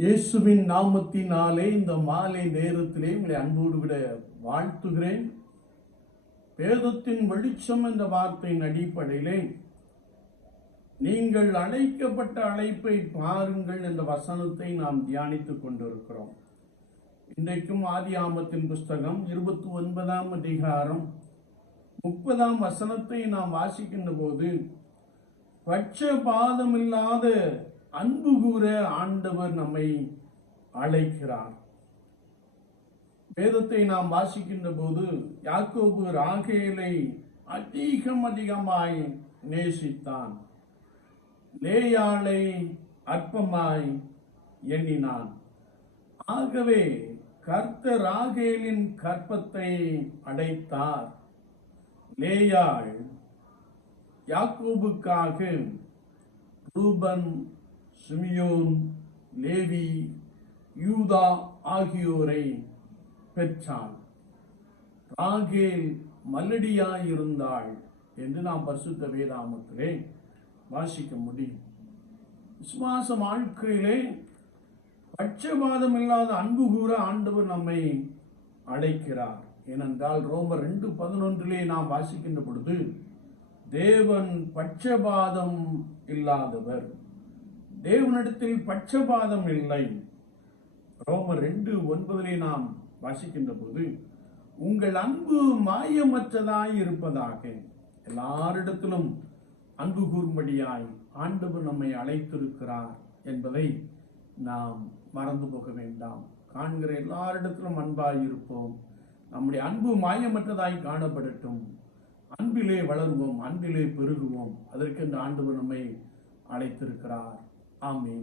இயேசுவின் நாமத்தினாலே இந்த மாலை நேரத்திலே உங்களை அன்போடு விட வாழ்த்துகிறேன். வேதத்தின் வெளிச்சம் என்ற வார்த்தையின் அடிப்படையிலே நீங்கள் அழைக்கப்பட்ட அழைப்பை பாருங்கள் என்ற வசனத்தை நாம் தியானித்துக் கொண்டிருக்கிறோம். இன்றைக்கும் ஆதியாகமத்தின் புஸ்தகம் 29ஆம் அதிகாரம் 30ஆம் வசனத்தை நாம் வாசிக்கின்ற போது, பட்சபாதமில்லாத அன்பு கூற ஆண்டவர் நம்மை அழைக்கிறார். வேதத்தை நாம் வாசிக்கின்ற போது யாக்கோபு ராகேலை அதிகமாய் நேசித்தான், லேயாளை அற்பமாய் எண்ணினான். ஆகவே கர்த்தர் ராகேலின் கற்பத்தை அடைத்தார். லேயாள் யாக்கோபுக்காக ரூபன், சிமியோன், லேவி, யூதா ஆகியோரை பெற்றான். ராகேல் மலடியாயிருந்தாள் என்று நாம் பரிசுத்த வேதாகமத்திலே வாசிக்க முடியும். விசுவாச வாழ்க்கையிலே பட்சபாதம் இல்லாத அன்பு கூற ஆண்டவர் நம்மை அழைக்கிறார். ஏனென்றால் ரோமர் 2:11 நாம் வாசிக்கின்ற பொழுது, தேவன் பட்சபாதம் இல்லாதவர், தேவனிடத்தில் பட்சபாதம் இல்லை. ரோமர் 2:9 நாம் வாசிக்கின்ற போது, உங்கள் அன்பு மாயமற்றதாய் இருப்பதாக. எல்லாரிடத்திலும் அன்பு கூறும்படியாய் ஆண்டவர் நம்மை அழைத்திருக்கிறார் என்பதை நாம் மறந்து போக வேண்டாம். காண்கிற எல்லாரிடத்திலும் அன்பாய் இருப்போம். நம்முடைய அன்பு மாயமற்றதாய் காணப்படட்டும். அன்பிலே வளருவோம், அன்பிலே பெருகுவோம். அதற்கு இந்த ஆண்டவர் நம்மை அழைத்திருக்கிறார். ஆமென்.